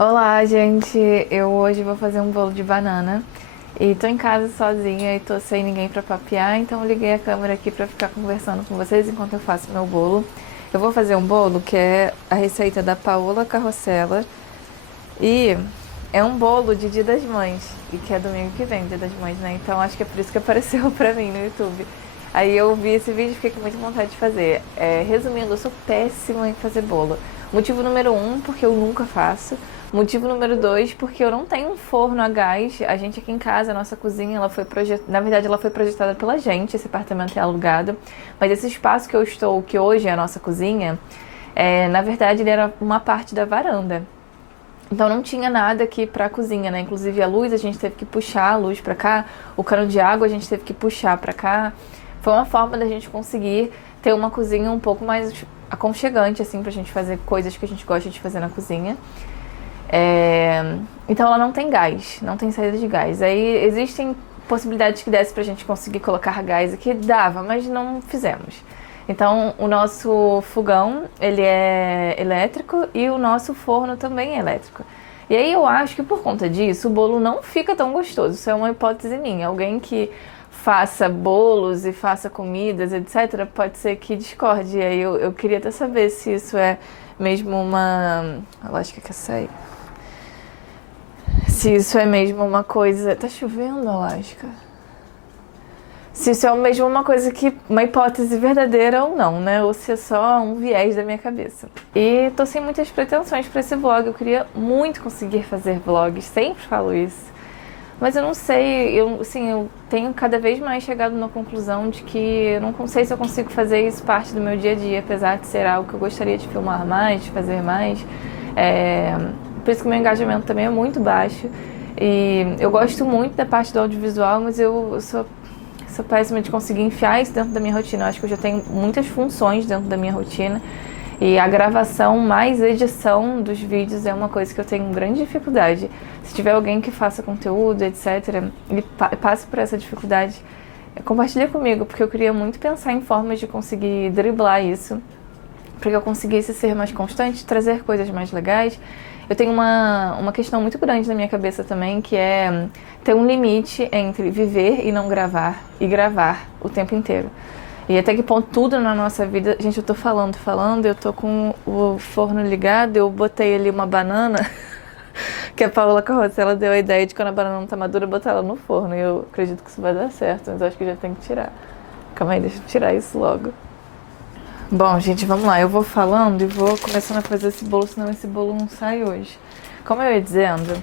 Olá, gente! Eu hoje vou fazer um bolo de banana e tô em casa sozinha e tô sem ninguém pra papear, então eu liguei a câmera aqui pra ficar conversando com vocês enquanto eu faço meu bolo. Eu vou fazer um bolo que é a receita da Paola Carrossela e é um bolo de Dia das Mães, e que é domingo que vem, Dia das Mães, né? Então acho que é por isso que apareceu pra mim no YouTube. Aí eu vi esse vídeo e fiquei com muita vontade de fazer. Resumindo, eu sou péssima em fazer bolo. Motivo número um, porque eu nunca faço. Motivo número dois, porque eu não tenho um forno a gás. A gente aqui em casa, a nossa cozinha, ela foi na verdade, ela foi projetada pela gente, esse apartamento é alugado. Mas esse espaço que eu estou, que hoje é a nossa cozinha, na verdade, ele era uma parte da varanda. Então não tinha nada aqui pra cozinha, né? Inclusive a luz, a gente teve que puxar a luz pra cá. O cano de água, a gente teve que puxar pra cá. Foi uma forma da gente conseguir ter uma cozinha um pouco mais aconchegante, assim, pra gente fazer coisas que a gente gosta de fazer na cozinha. Então ela não tem gás, não tem saída de gás. Aí existem possibilidades que desse pra gente conseguir colocar gás aqui, dava, mas não fizemos. Então o nosso fogão, ele é elétrico e o nosso forno também é elétrico. E aí eu acho que por conta disso o bolo não fica tão gostoso. Isso é uma hipótese minha. Alguém que faça bolos e faça comidas, etc., pode ser que discorde. E aí eu queria até saber se isso é mesmo uma... Alaska que açaí. Se isso é mesmo uma coisa... Tá chovendo, Alaska? Se isso é mesmo uma coisa que... Uma hipótese verdadeira ou não, né? Ou se é só um viés da minha cabeça. E tô sem muitas pretensões pra esse vlog. Eu queria muito conseguir fazer vlogs. Sempre falo isso. Mas eu não sei, eu tenho cada vez mais chegado na conclusão de que eu não sei se eu consigo fazer isso parte do meu dia a dia, apesar de ser algo que eu gostaria de filmar mais, de fazer mais. Por isso que o meu engajamento também é muito baixo. E eu gosto muito da parte do audiovisual, mas eu sou péssima de conseguir enfiar isso dentro da minha rotina. Eu acho que eu já tenho muitas funções dentro da minha rotina. E a gravação mais edição dos vídeos é uma coisa que eu tenho grande dificuldade. Se tiver alguém que faça conteúdo, etc., e passe por essa dificuldade, compartilha comigo, porque eu queria muito pensar em formas de conseguir driblar isso, para que eu conseguisse ser mais constante, trazer coisas mais legais. Eu tenho uma questão muito grande na minha cabeça também, que é ter um limite entre viver e não gravar, e gravar o tempo inteiro. E até que ponto tudo na nossa vida... Gente, eu tô falando, eu tô com o forno ligado, eu botei ali uma banana, que a Paola Carrossela deu a ideia de quando a banana não tá madura, botar ela no forno. E eu acredito que isso vai dar certo, mas eu acho que já tem que tirar. Calma aí, deixa eu tirar isso logo. Bom, gente, vamos lá. Eu vou falando e vou começando a fazer esse bolo, senão esse bolo não sai hoje. Como eu ia dizendo,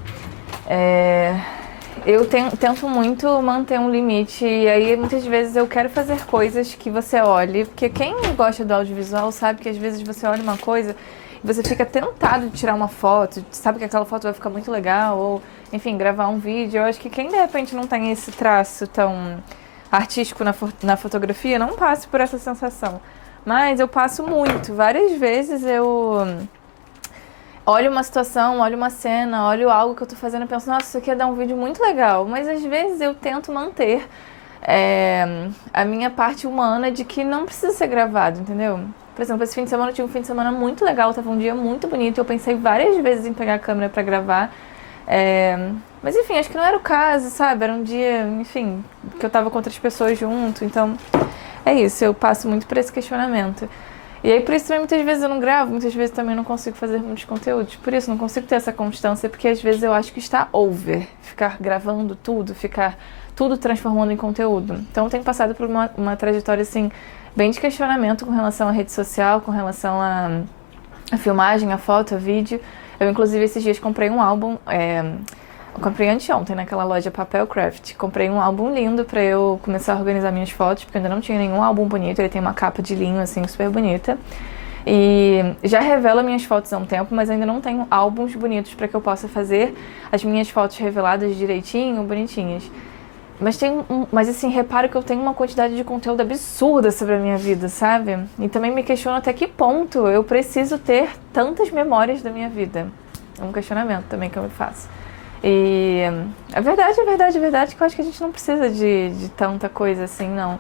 eu tento muito manter um limite e aí muitas vezes eu quero fazer coisas que você olhe, porque quem gosta do audiovisual sabe que às vezes você olha uma coisa e você fica tentado de tirar uma foto, sabe que aquela foto vai ficar muito legal, ou enfim, gravar um vídeo. Eu acho que quem de repente não tem esse traço tão artístico na fotografia não passe por essa sensação. Mas eu passo muito, várias vezes eu olho uma situação, olho uma cena, olho algo que eu tô fazendo e penso, nossa, isso aqui ia dar um vídeo muito legal. Mas às vezes eu tento manter a minha parte humana de que não precisa ser gravado, entendeu? Por exemplo, esse fim de semana eu tive um fim de semana muito legal, tava um dia muito bonito. Eu pensei várias vezes em pegar a câmera pra gravar. Mas enfim, acho que não era o caso, sabe? Era um dia, enfim, que eu tava com outras pessoas junto, então é isso, eu passo muito por esse questionamento. E aí por isso também muitas vezes eu não gravo, muitas vezes também não consigo fazer muitos conteúdos. Por isso não consigo ter essa constância, porque às vezes eu acho que está over. Ficar gravando tudo, ficar tudo transformando em conteúdo. Então eu tenho passado por uma trajetória assim, bem de questionamento com relação à rede social, com relação à filmagem, à foto, a vídeo. Eu inclusive esses dias comprei um álbum, eu comprei anteontem naquela loja Papel Craft. Comprei um álbum lindo pra eu começar a organizar minhas fotos, porque eu ainda não tinha nenhum álbum bonito. Ele tem uma capa de linho, assim, super bonita. E já revela minhas fotos há um tempo, mas ainda não tenho álbuns bonitos pra que eu possa fazer as minhas fotos reveladas direitinho, bonitinhas. Mas assim, reparo que eu tenho uma quantidade de conteúdo absurda sobre a minha vida, sabe? E também me questiono até que ponto eu preciso ter tantas memórias da minha vida. É um questionamento também que eu me faço. E a verdade é que eu acho que a gente não precisa de tanta coisa assim, não.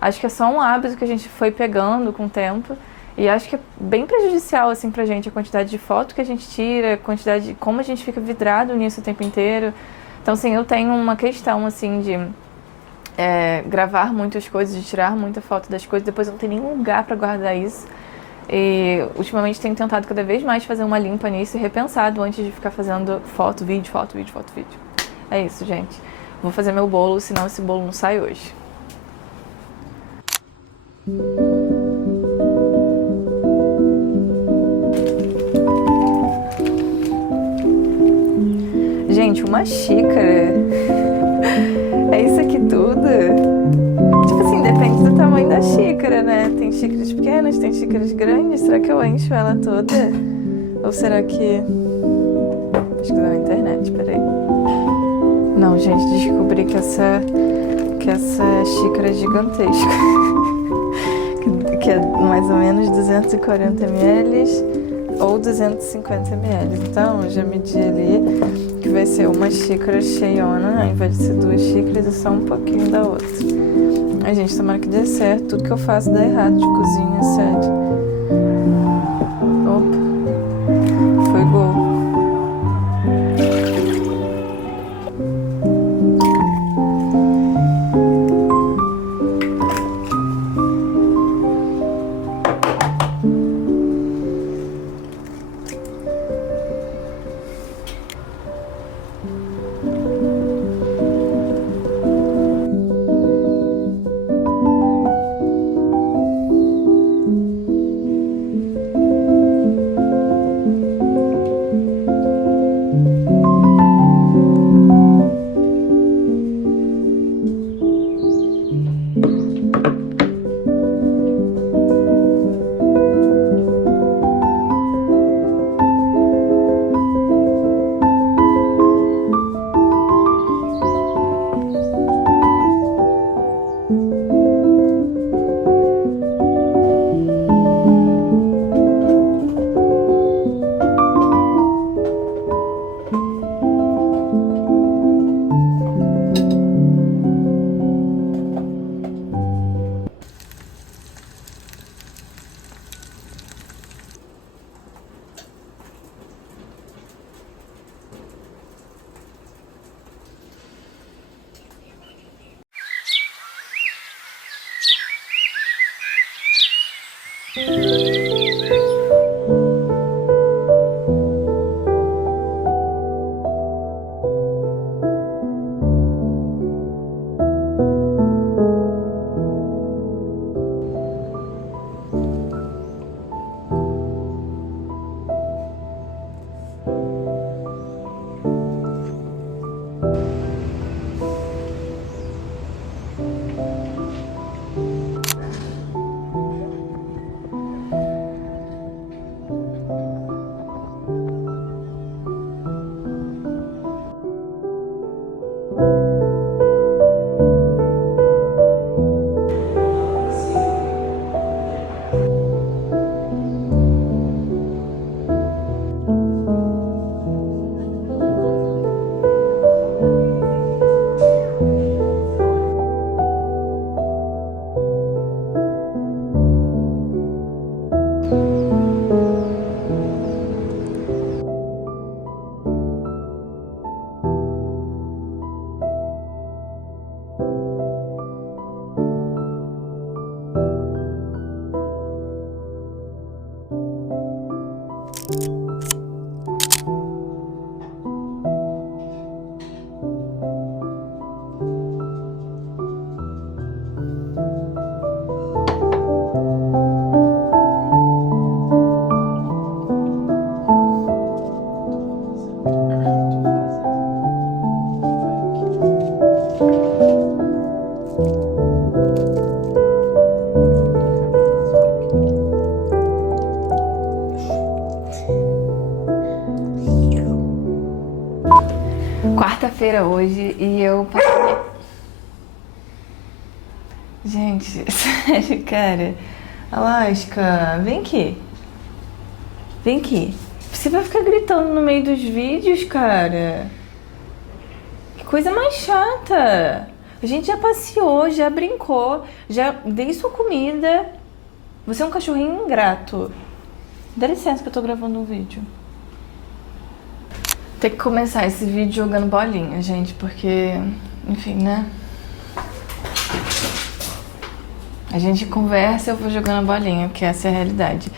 Acho que é só um hábito que a gente foi pegando com o tempo E acho que é bem prejudicial, assim, pra gente, a quantidade de foto que a gente tira, a quantidade de como a gente fica vidrado nisso o tempo inteiro. Então, assim, eu tenho uma questão, assim, de gravar muitas coisas, de tirar muita foto das coisas, depois eu não tenho nenhum lugar pra guardar isso. E ultimamente tenho tentado cada vez mais fazer uma limpa nisso e repensado antes de ficar fazendo foto, vídeo, foto, vídeo, foto, vídeo. É isso, gente. Vou fazer meu bolo, senão esse bolo não sai hoje. Gente, uma xícara. É isso aqui tudo? Tipo assim, depende do tamanho da xícara, né? Tem xícaras pequenas, tem xícaras grandes. Será que eu encho ela toda? Ou será que... pesquisar na internet, peraí. Não, gente, descobri que essa xícara é gigantesca. que é mais ou menos 240 ml ou 250 ml. Então, eu já medi ali que vai ser uma xícara cheiona, ao invés de ser 2 xícaras, é só um pouquinho da outra. Ai, gente, tomara que dê certo. Tudo que eu faço dá errado de cozinha, sério. Opa, foi gol. Quarta-feira hoje e eu passei... Gente, sério, cara. Alaska, vem aqui. Vem aqui. Você vai ficar gritando no meio dos vídeos, cara? Que coisa mais chata. A gente já passeou, já brincou, já dei sua comida. Você é um cachorrinho ingrato. Dá licença que eu tô gravando um vídeo. Tem que começar esse vídeo jogando bolinha, gente, porque, enfim, né? A gente conversa e eu vou jogando bolinha, porque essa é a realidade.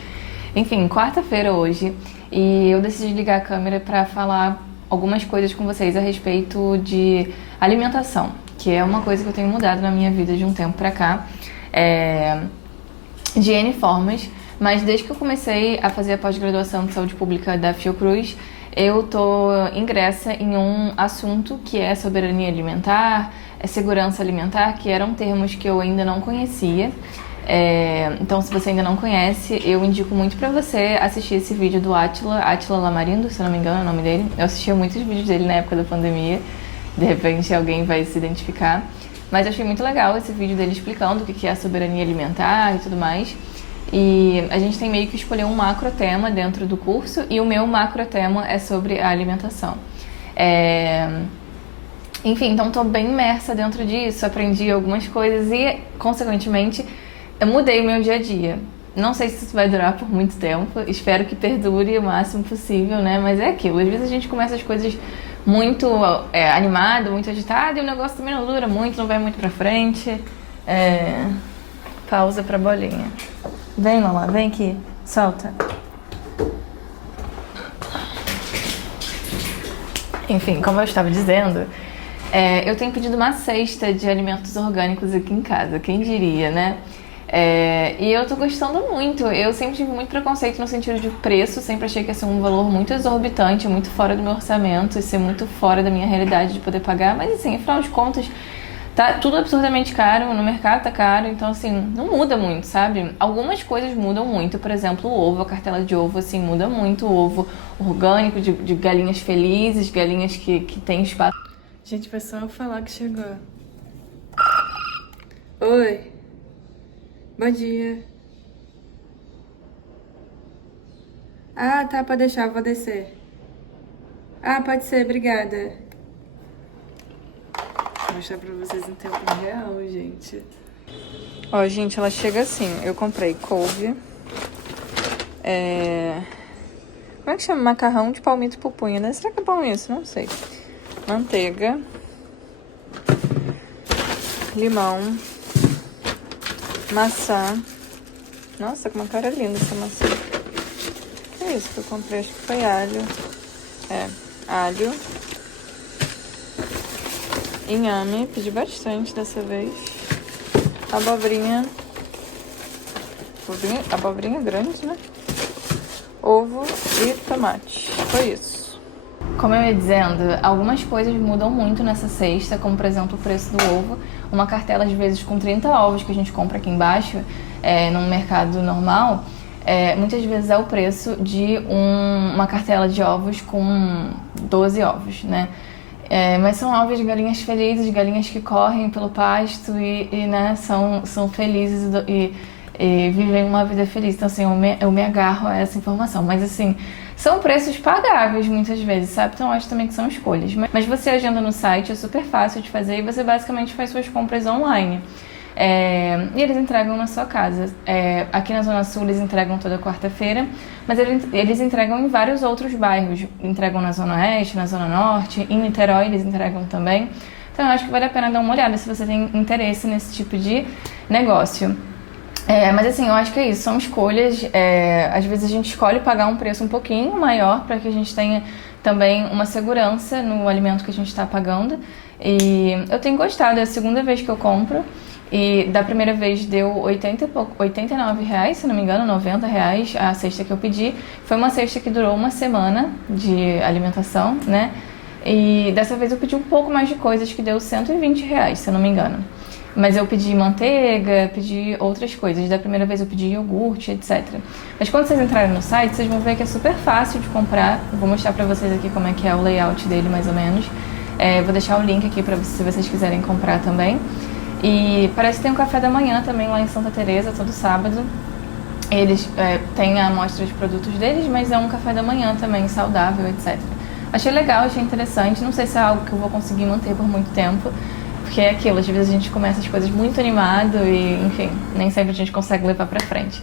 Enfim, quarta-feira hoje, e eu decidi ligar a câmera pra falar algumas coisas com vocês a respeito de alimentação, que é uma coisa que eu tenho mudado na minha vida de um tempo pra cá, de N formas, mas desde que eu comecei a fazer a pós-graduação de saúde pública da Fiocruz, eu tô ingressa em um assunto que é soberania alimentar, segurança alimentar, que eram termos que eu ainda não conhecia. Então, se você ainda não conhece, eu indico muito pra você assistir esse vídeo do Átila Lamarindo, se não me engano é o nome dele. Eu assistia muitos vídeos dele na época da pandemia, de repente alguém vai se identificar. Mas eu achei muito legal esse vídeo dele explicando o que é a soberania alimentar e tudo mais. E a gente tem meio que escolher um macro tema dentro do curso, e o meu macro tema é sobre a alimentação. Enfim, então tô bem imersa dentro disso, aprendi algumas coisas e, consequentemente, eu mudei o meu dia a dia. Não sei se isso vai durar por muito tempo, espero que perdure o máximo possível, né? Mas é aquilo, às vezes a gente começa as coisas muito animado, muito agitado, e o negócio também não dura muito, não vai muito pra frente. Pausa pra bolinha. Vem, Lala, vem aqui, solta. Enfim, como eu estava dizendo, eu tenho pedido uma cesta de alimentos orgânicos aqui em casa, quem diria, né? E eu tô gostando muito. Eu sempre tive muito preconceito no sentido de preço, sempre achei que ia ser um valor muito exorbitante, muito fora do meu orçamento, e ser muito fora da minha realidade de poder pagar, mas assim, afinal de contas, tá tudo absurdamente caro, no mercado tá caro, então assim, não muda muito, sabe? Algumas coisas mudam muito, por exemplo, o ovo, a cartela de ovo, assim, muda muito. O ovo orgânico, de galinhas felizes, galinhas que tem espaço. Gente, foi só eu falar que chegou. Oi. Bom dia. Ah, tá, pode deixar, vou descer. Ah, pode ser, obrigada. Vou mostrar pra vocês em tempo real, gente. Ó, gente, ela chega assim. Eu comprei couve. Como é que chama? Macarrão de palmito e pupunha, né? Será que é bom isso? Não sei. Manteiga. Limão. Maçã. Nossa, com uma cara linda essa maçã. Que é isso que eu comprei? Acho que foi alho. Alho. Inhame, pedi bastante dessa vez. Abobrinha. Abobrinha grande, né? Ovo e tomate. Foi isso. Como eu ia dizendo, algumas coisas mudam muito nessa cesta, como por exemplo o preço do ovo. Uma cartela às vezes com 30 ovos que a gente compra aqui embaixo, num mercado normal, muitas vezes é o preço de uma cartela de ovos com 12 ovos, né? Mas são ovos de galinhas felizes, galinhas que correm pelo pasto né, são felizes e vivem uma vida feliz. Então, assim, eu me agarro a essa informação. Mas, assim, são preços pagáveis muitas vezes, sabe? Então, eu acho também que são escolhas. Mas você agenda no site, é super fácil de fazer e você basicamente faz suas compras online. E eles entregam na sua casa. Aqui na Zona Sul eles entregam toda quarta-feira, mas eles entregam em vários outros bairros. Entregam na Zona Oeste, na Zona Norte, em Niterói eles entregam também. Então eu acho que vale a pena dar uma olhada se você tem interesse nesse tipo de negócio. Mas assim, eu acho que é isso, são escolhas. Às vezes a gente escolhe pagar um preço um pouquinho maior para que a gente tenha também uma segurança no alimento que a gente está pagando. E eu tenho gostado, é a segunda vez que eu compro. E da primeira vez deu R$89, se não me engano, R$90 a cesta que eu pedi. Foi uma cesta que durou uma semana de alimentação, né? E dessa vez eu pedi um pouco mais de coisas, que deu R$120, se eu não me engano. Mas eu pedi manteiga, pedi outras coisas. Da primeira vez eu pedi iogurte, etc. Mas quando vocês entrarem no site, vocês vão ver que é super fácil de comprar. Eu vou mostrar pra vocês aqui como é que é o layout dele, mais ou menos. Vou deixar o link aqui pra vocês, se vocês quiserem comprar também. E parece que tem um café da manhã também lá em Santa Teresa, todo sábado. Eles têm a amostra de produtos deles, mas é um café da manhã também, saudável, etc. Achei legal, achei interessante. Não sei se é algo que eu vou conseguir manter por muito tempo, Porque é aquilo, às vezes a gente começa as coisas muito animado e, enfim, nem sempre a gente consegue levar pra frente.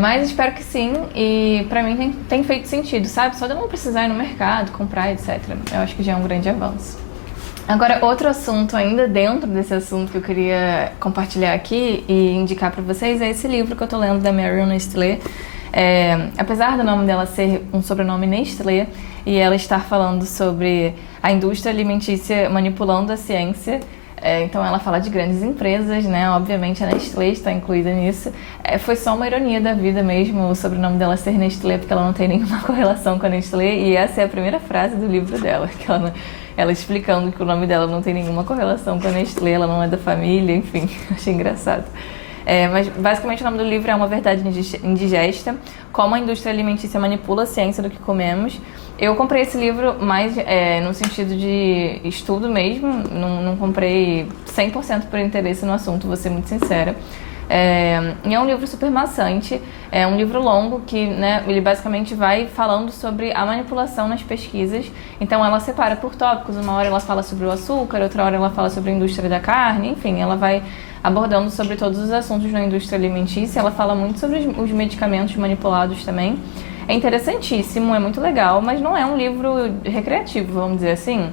Mas espero que sim, e pra mim tem feito sentido, sabe? Só de eu não precisar ir no mercado, comprar, etc. Eu acho que já é um grande avanço. Agora, outro assunto ainda dentro desse assunto que eu queria compartilhar aqui e indicar pra vocês é esse livro que eu tô lendo da Marion Nestlé. Apesar do nome dela ser um sobrenome Nestlé e ela estar falando sobre a indústria alimentícia manipulando a ciência, então ela fala de grandes empresas, né? Obviamente a Nestlé está incluída nisso. Foi só uma ironia da vida mesmo o sobrenome dela ser Nestlé, porque ela não tem nenhuma correlação com a Nestlé, e essa é a primeira frase do livro dela, que ela explicando que o nome dela não tem nenhuma correlação com a Nestlé, ela não é da família, enfim, achei engraçado. Mas basicamente o nome do livro é Uma Verdade Indigesta, como a indústria alimentícia manipula a ciência do que comemos. Eu comprei esse livro mais no sentido de estudo mesmo, não comprei 100% por interesse no assunto, vou ser muito sincera. E é um livro super maçante, é um livro longo que, né, ele basicamente vai falando sobre a manipulação nas pesquisas. Então ela separa por tópicos, uma hora ela fala sobre o açúcar, outra hora ela fala sobre a indústria da carne, enfim, ela vai abordando sobre todos os assuntos na indústria alimentícia. Ela fala muito sobre os medicamentos manipulados também. É interessantíssimo, é muito legal, mas não é um livro recreativo, vamos dizer assim.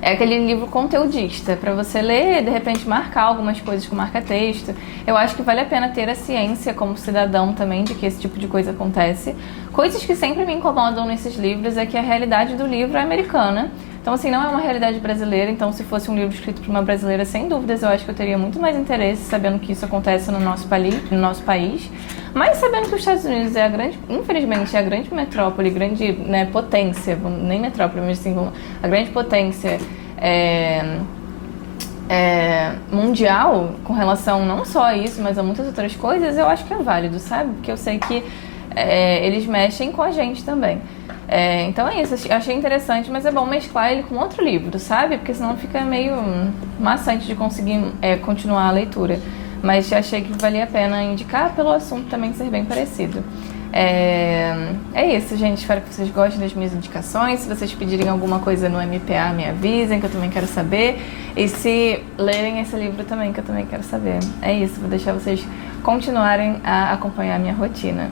É aquele livro conteudista, para você ler, de repente marcar algumas coisas com marca-texto. Eu acho que vale a pena ter a ciência como cidadão também de que esse tipo de coisa acontece. Coisas que sempre me incomodam nesses livros é que a realidade do livro é americana. Então, assim, não é uma realidade brasileira. Então, se fosse um livro escrito por uma brasileira, sem dúvidas, eu acho que eu teria muito mais interesse sabendo que isso acontece no nosso país. Mas sabendo que os Estados Unidos é infelizmente, é a grande metrópole, grande, né, potência, nem metrópole, mas assim, a grande potência mundial com relação não só a isso, mas a muitas outras coisas, eu acho que é válido, sabe? Porque eu sei que eles mexem com a gente também. Então é isso, achei interessante, mas é bom mesclar ele com outro livro, sabe? Porque senão fica meio maçante de conseguir continuar a leitura. Mas achei que valia a pena indicar pelo assunto também ser bem parecido. É isso, gente. Espero que vocês gostem das minhas indicações. Se vocês pedirem alguma coisa no MPA, me avisem, que eu também quero saber. E se lerem esse livro também, que eu também quero saber. É isso, vou deixar vocês continuarem a acompanhar a minha rotina.